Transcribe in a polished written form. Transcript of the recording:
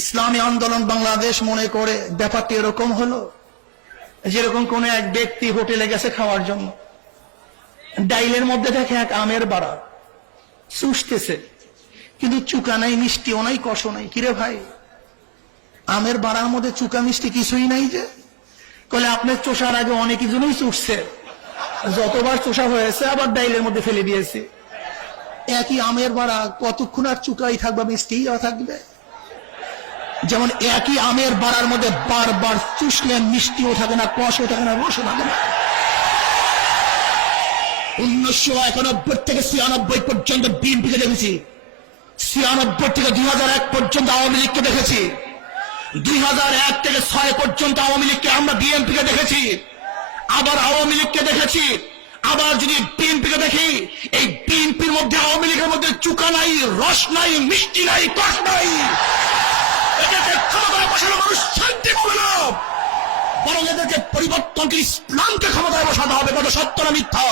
ইসলামী আন্দোলন বাংলাদেশ মনে করে ব্যাপারটি এরকম হলো, যেরকম কোন এক ব্যক্তি হোটেলে গেছে খাওয়ার জন্য, ডাইলের মধ্যে দেখে এক আমের বাড়া চুষতেছে, কিন্তু চুকা নাই, মিষ্টিও নাই, কষও নাই। কিরে ভাই, আমের বাড়ার মধ্যে চুকা মিষ্টি কিছুই নাই যে? কলে আপনার চোষার আগে অনেক জনই চুষছে, যতবার চোষা হয়েছে আবার ডাইলের মধ্যে ফেলে দিয়েছে। একই আমের বাড়া কতক্ষণ আর চুকাই থাকবে, মিষ্টি থাকবে? যেমন একই আমের বাড়ার মধ্যে বারবার চুষলে মিষ্টিও থাকে না, কষও থাকে না, রসও থাকে না। 1991 থেকে 96 পর্যন্ত বিএনপিকে দেখেছি, 96 থেকে 2001 পর্যন্ত আওয়ামী লীগকে দেখেছি, 2001 থেকে 6 পর্যন্ত আওয়ামী লীগকে আমরা বিএনপিকে দেখেছি, আবার আওয়ামী লীগকে দেখেছি, আবার যদি বিএনপিকে দেখি, এই বিএনপির মধ্যে আওয়ামী লীগের মধ্যে চুকা নাই, রস নাই, মিষ্টি নাই, কষ নাই। এটাকে ক্ষমতায় বসানো মানুষ শান্তি পাবে না, বরং এদেরকে পরিবর্তনকে, ইসলামকে ক্ষমতায় বসাতে হবে। কত সত্য না মিথ্যা?